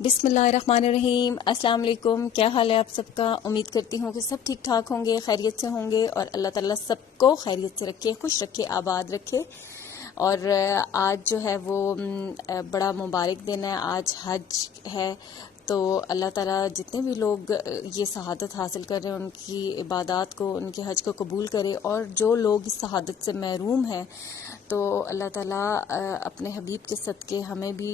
बिस्मिल्लाहिर्रहमानिर्रहीम। अस्सलाम वालेकुम। क्या हाल है आप सबका? उम्मीद करती हूँ कि सब ठीक ठाक होंगे, खैरियत से होंगे और अल्लाह ताला सबको खैरियत से रखे, खुश रखे, आबाद रखे। और आज जो है वो बड़ा मुबारक दिन है। आज हज है, तो अल्लाह ताला जितने भी लोग ये शहादत हासिल कर रहे हैं उनकी इबादत को, उनके हज को कबूल करे, और जो लोग इस शहादत से महरूम हैं तो अल्लाह ताला अपने हबीब के सदक़े हमें भी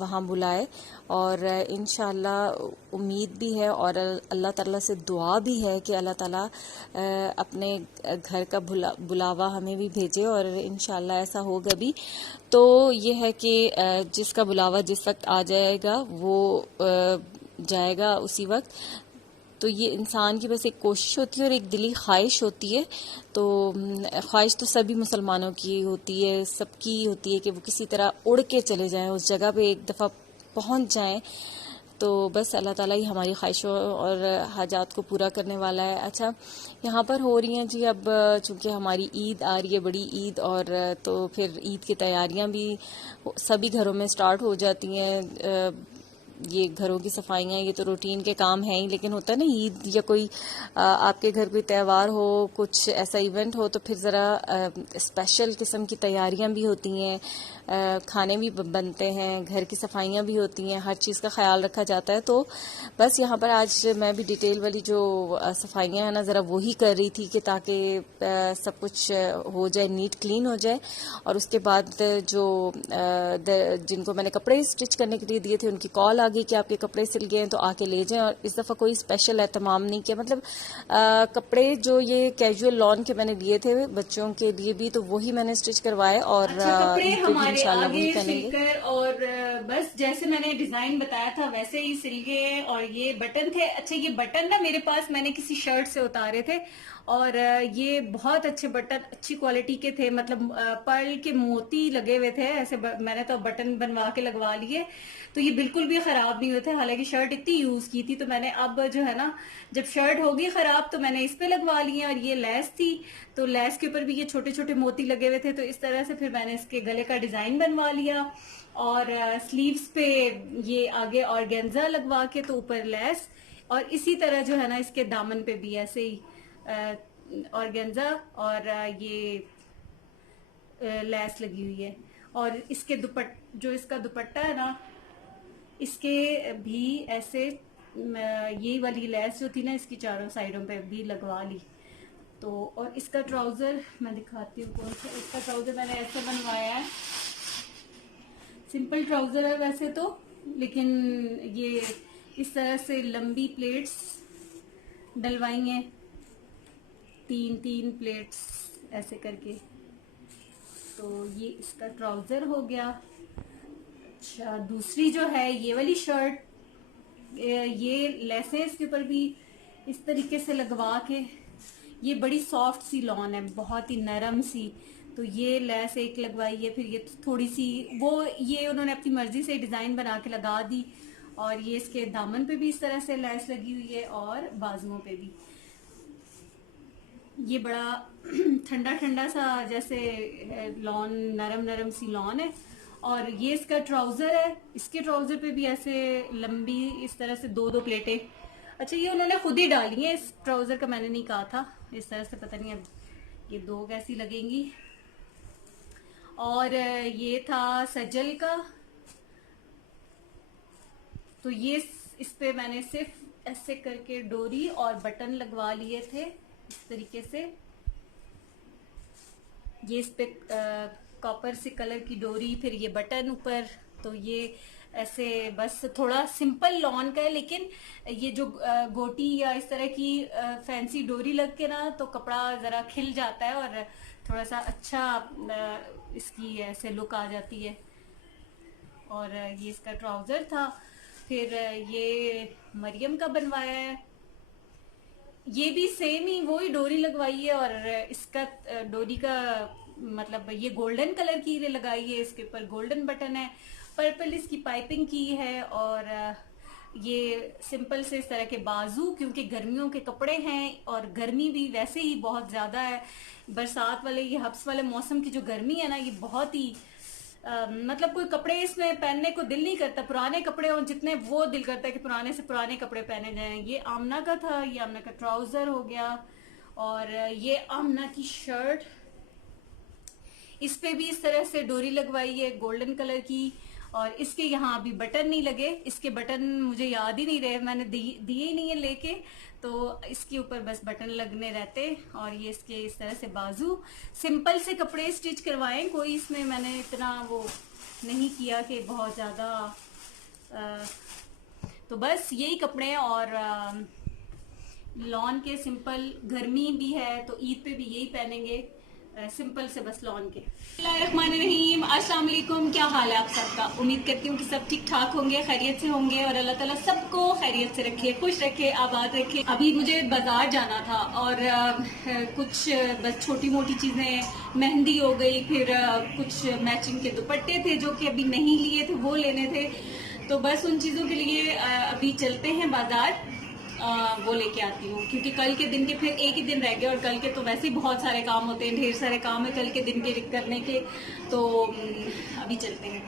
वहाँ बुलाए। और इंशाअल्लाह उम्मीद भी है और अल्लाह ताला से दुआ भी है कि अल्लाह ताला अपने घर का बुलावा हमें भी भेजे, और इंशाअल्लाह ऐसा होगा भी। तो ये है कि जिसका बुलावा जिस वक्त आ जाएगा वो जाएगा उसी वक्त। तो ये इंसान की बस एक कोशिश होती है और एक दिली ख्वाहिश होती है। तो ख्वाहिश तो सभी मुसलमानों की होती है, सबकी होती है कि वो किसी तरह उड़ के चले जाएं, उस जगह पे एक दफ़ा पहुंच जाएं। तो बस अल्लाह ताला ही हमारी ख्वाहिशों और हाजात को पूरा करने वाला है। अच्छा, यहाँ पर हो रही हैं जी, अब चूँकि हमारी ईद आ रही है, बड़ी ईद, और तो फिर ईद की तैयारियाँ भी सभी घरों में स्टार्ट हो जाती हैं। ये घरों की सफाइयाँ, ये तो रूटीन के काम हैं ही, लेकिन होता है ना ईद या कोई आपके घर कोई त्यौहार हो, कुछ ऐसा इवेंट हो, तो फिर ज़रा स्पेशल किस्म की तैयारियां भी होती हैं, खाने भी बनते हैं, घर की सफाइयां भी होती हैं, हर चीज़ का ख्याल रखा जाता है। तो बस यहाँ पर आज मैं भी डिटेल वाली जो सफाइयाँ हैं ना, ज़रा वही कर रही थी कि ताकि सब कुछ हो जाए, नीट क्लीन हो जाए। और उसके बाद जो जिनको मैंने कपड़े स्टिच करने के लिए दिए थे उनकी कॉल आ गई कि आपके कपड़े सिल गए हैं तो आके ले जाएं। और इस दफ़ा कोई स्पेशल एहतमाम नहीं किया, मतलब कपड़े जो ये कैजुअल लॉन के मैंने लिए थे बच्चों के लिए भी, तो वही मैंने स्टिच करवाए और कपड़े हमारे इंशाल्लाह वही आगे पहनेंगे। सिलकर और बस जैसे मैंने डिजाइन बताया था वैसे ही सिल गए। और ये बटन थे। अच्छा, ये बटन ना मेरे पास मैंने किसी शर्ट से उतारे थे, और ये बहुत अच्छे बटन, अच्छी क्वालिटी के थे, मतलब पर्ल के मोती लगे हुए थे ऐसे। मैंने तो बटन बनवा के लगवा लिए, तो ये बिल्कुल भी खराब नहीं हुए थे। हालांकि शर्ट इतनी यूज की थी, तो मैंने अब जो है ना, जब शर्ट होगी खराब तो मैंने इस पे लगवा लिए। और ये लेस थी, तो लेस के ऊपर भी ये छोटे छोटे मोती लगे हुए थे, तो इस तरह से फिर मैंने इसके गले का डिजाइन बनवा लिया। और स्लीव्स पे ये आगे ऑर्गेन्जा लगवा के, तो ऊपर लेस। और इसी तरह जो है ना, इसके दामन पे भी ऐसे ही ऑर्गेन्जा और ये लेस लगी हुई है। और इसके जो इसका दुपट्टा है ना, इसके भी ऐसे ये वाली लेस जो थी ना, इसकी चारों साइडों पे भी लगवा ली। तो और इसका ट्राउजर मैं दिखाती हूँ कौन सा। इसका ट्राउजर मैंने ऐसा बनवाया है, सिंपल ट्राउजर है वैसे तो, लेकिन ये इस तरह से लंबी प्लेट्स डलवाई हैं, 3-3 प्लेट्स ऐसे करके। तो ये इसका ट्राउजर हो गया। अच्छा, दूसरी जो है ये वाली शर्ट, ये लेसें इसके ऊपर भी इस तरीके से लगवा के, ये बड़ी सॉफ्ट सी लॉन है, बहुत ही नरम सी। तो ये लेस एक लगवाई है, फिर ये थोड़ी सी वो ये उन्होंने अपनी मर्जी से डिजाइन बना के लगा दी। और ये इसके दामन पे भी इस तरह से लेस लगी हुई है, और बाजुओं पे भी। ये बड़ा ठंडा ठंडा सा जैसे लॉन, नरम नरम सी लॉन है। और ये इसका ट्राउजर है, इसके ट्राउजर पे भी ऐसे लंबी इस तरह से 2-2 प्लेटें। अच्छा, ये उन्होंने खुद ही डाली है, इस ट्राउजर का मैंने नहीं कहा था। इस तरह से पता नहीं अब ये 2 कैसी लगेंगी। और ये था सजल का, तो ये इस पे मैंने सिर्फ ऐसे करके डोरी और बटन लगवा लिए थे इस तरीके से। ये इस पे कॉपर से कलर की डोरी, फिर ये बटन ऊपर। तो ये ऐसे बस थोड़ा सिंपल लॉन का है, लेकिन ये जो गोटी या इस तरह की फैंसी डोरी लग के ना, तो कपड़ा जरा खिल जाता है और थोड़ा सा अच्छा इसकी ऐसे लुक आ जाती है। और ये इसका ट्राउजर था। फिर ये मरियम का बनवाया है, ये भी सेम ही वही डोरी लगवाई है। और इसका डोरी का मतलब ये गोल्डन कलर की लगाई है, इसके ऊपर गोल्डन बटन है, पर्पल इसकी पाइपिंग की है। और ये सिंपल से इस तरह के बाजू, क्योंकि गर्मियों के कपड़े हैं और गर्मी भी वैसे ही बहुत ज्यादा है। बरसात वाले, ये हब्स वाले मौसम की जो गर्मी है ना, ये बहुत ही मतलब कोई कपड़े इसमें पहनने को दिल नहीं करता, पुराने कपड़े हो जितने वो दिल करता है कि पुराने से पुराने कपड़े पहने जाएं। ये आमना का था, ये आमना का ट्राउजर हो गया, और ये आमना की शर्ट, इस पे भी इस तरह से डोरी लगवाई है गोल्डन कलर की, और इसके यहाँ अभी बटन नहीं लगे, इसके बटन मुझे याद ही नहीं रहे, मैंने दिए ही नहीं है लेके, तो इसके ऊपर बस बटन लगने रहते। और ये इसके इस तरह से बाजू, सिंपल से कपड़े स्टिच करवाएं, कोई इसमें मैंने इतना वो नहीं किया कि बहुत ज्यादा। तो बस यही कपड़े, और लॉन के सिंपल, गर्मी भी है तो ईद पे भी यही पहनेंगे, सिंपल से बस लॉन के। बिस्मिल्लाहिर्रहमानिर्रहीम, अस्सलाम वालेकुम, क्या हाल है आप सबका? उम्मीद करती हूँ कि सब ठीक ठाक होंगे, खैरियत से होंगे, और अल्लाह ताला सबको खैरियत से रखे, खुश रखे, आबाद रखे। अभी मुझे बाजार जाना था और कुछ बस छोटी मोटी चीजें, मेहंदी हो गई, फिर कुछ मैचिंग के दुपट्टे थे जो कि अभी नहीं लिए थे, वो लेने थे। तो बस उन चीजों के लिए अभी चलते हैं बाजार, वो लेके आती हूँ, क्योंकि कल के दिन के फिर एक ही दिन रह गए, और कल के तो वैसे ही बहुत सारे काम होते हैं, ढेर सारे काम है कल के दिन के करने के, तो अभी चलते हैं।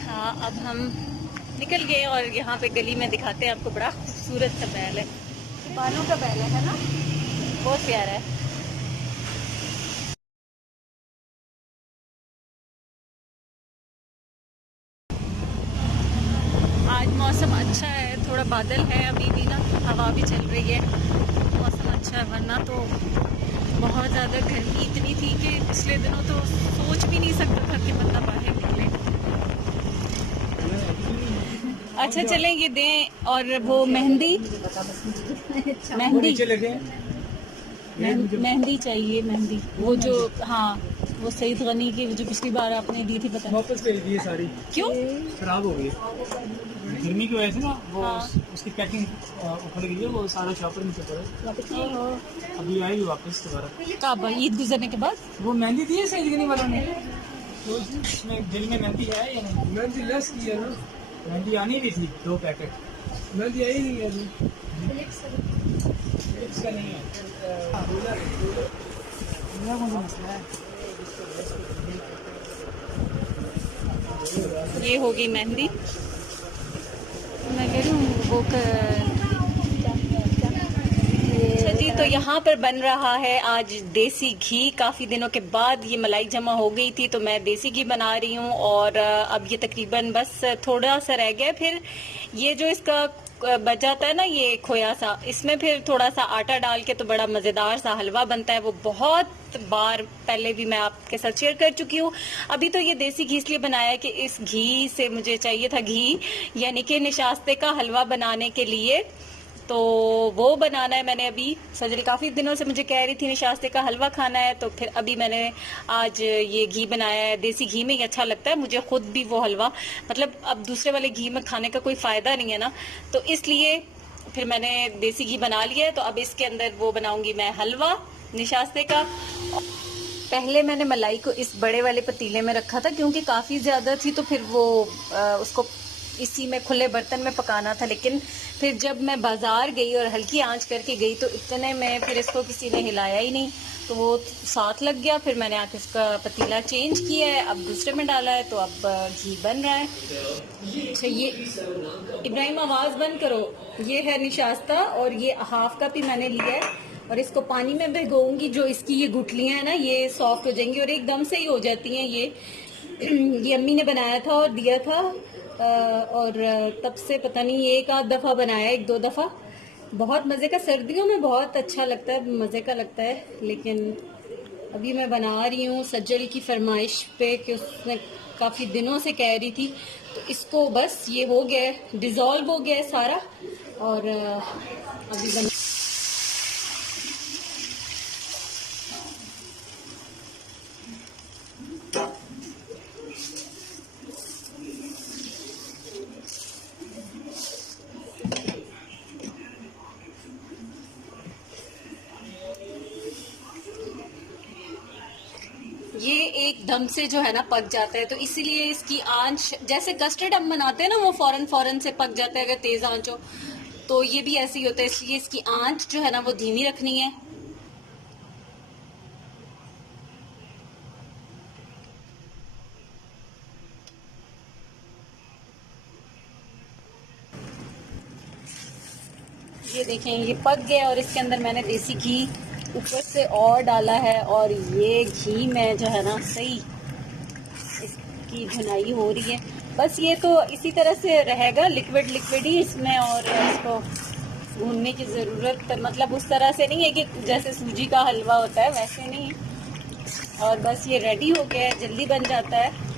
हाँ, अब हम निकल गए, और यहाँ पे गली में दिखाते हैं आपको, बड़ा खूबसूरत सा बैल है, बालों का बैल है ना, बहुत प्यारा है। आज मौसम अच्छा है, थोड़ा बादल है अभी भी ना, हवा भी चल रही है, मौसम अच्छा है, वरना तो बहुत ज़्यादा गर्मी इतनी थी कि पिछले दिनों तो सोच भी नहीं सकता था कि बंदा बाहर निकले। अच्छा चलें, ये दें, और वो मेहंदी, मेहंदी चाहिए, मेहंदी वो जो, हाँ वो सईद गनी की जो पिछली बार आपने दी थी, पता वापस कर दी है सारी, क्यों? खराब हो गई गर्मी की वजह से ना, वो हाँ। उसकी पैकिंग उखड़ गई है, वो सारा शॉपर नीचे पड़ा, अभी आएगी वापस दोबारा। कब? ईद गुजरने के बाद? वो मेहंदी दी है सही करने वालों ने, तो उसमें दिल में मेहंदी है या नहीं? मेहंदी लेस की है ना, मेहंदी आनी भी थी 2 पैकेट, मेहंदी आई नहीं है अभी, इसका नहीं है, कौन सा मसला है? ये होगी मेहंदी, मैं कह रही हूँ वो अच्छा जी। तो यहाँ पर बन रहा है आज देसी घी, काफी दिनों के बाद ये मलाई जमा हो गई थी, तो मैं देसी घी बना रही हूँ, और अब ये तकरीबन बस थोड़ा सा रह गया, फिर ये जो इसका बच जाता है ना, ये खोया सा, इसमें फिर थोड़ा सा आटा डाल के तो बड़ा मजेदार सा हलवा बनता है। वो बहुत बार पहले भी मैं आपके साथ शेयर कर चुकी हूँ। अभी तो ये देसी घी इसलिए बनाया कि इस घी से मुझे चाहिए था घी, यानी कि निशास्ते का हलवा बनाने के लिए, तो वो बनाना है मैंने अभी। सजल काफी दिनों से मुझे कह रही थी निशास्ते का हलवा खाना है, तो फिर अभी मैंने आज ये घी बनाया है। देसी घी में ही अच्छा लगता है मुझे खुद भी वो हलवा, मतलब अब दूसरे वाले घी में खाने का कोई फायदा नहीं है ना, तो इसलिए फिर मैंने देसी घी बना लिया है। तो अब इसके अंदर वो बनाऊंगी मैं हलवा निशास्ते का। पहले मैंने मलाई को इस बड़े वाले पतीले में रखा था, क्योंकि काफी ज्यादा थी, तो फिर वो उसको इसी में खुले बर्तन में पकाना था, लेकिन फिर जब मैं बाजार गई और हल्की आंच करके गई तो इतने में फिर इसको किसी ने हिलाया ही नहीं, तो वो साथ लग गया। फिर मैंने आके इसका पतीला चेंज किया है, अब दूसरे में डाला है, तो अब घी बन रहा है। अच्छा, ये इब्राहिम आवाज बंद करो। ये है निशास्ता, और ये हाफ कप ही मैंने लिया है, और इसको पानी में भिगोऊंगी। जो इसकी ये गुठलियां हैं ना, ये सॉफ्ट हो जाएंगी और एकदम से ही हो जाती हैं। ये अम्मी ने बनाया था और दिया था, और तब से पता नहीं एक आध दफा बनाया, 1-2 दफा। बहुत मजे का, सर्दियों में बहुत अच्छा लगता है, मजे का लगता है। लेकिन अभी मैं बना रही हूँ सज्जल की फरमाइश पे, कि उसने काफी दिनों से कह रही थी, तो इसको बस ये हो गया, डिजोल्व हो गया सारा, और अभी बना। ये एकदम से जो है ना पक जाता है, तो इसीलिए इसकी आंच, जैसे कस्टर्ड हम बनाते हैं ना, वो फौरन से पक जाता है अगर तेज आंच हो, तो ये भी ऐसे ही होता है। इसलिए इसकी आंच जो है ना वो धीमी रखनी है। ये देखें ये पक गया और इसके अंदर मैंने देसी घी ऊपर से और डाला है और ये घी में जो है ना सही इसकी भुनाई हो रही है। बस ये तो इसी तरह से रहेगा, लिक्विड लिक्विड ही इसमें, और इसको भूनने की ज़रूरत मतलब उस तरह से नहीं है कि जैसे सूजी का हलवा होता है वैसे नहीं। और बस ये रेडी हो गया है, जल्दी बन जाता है।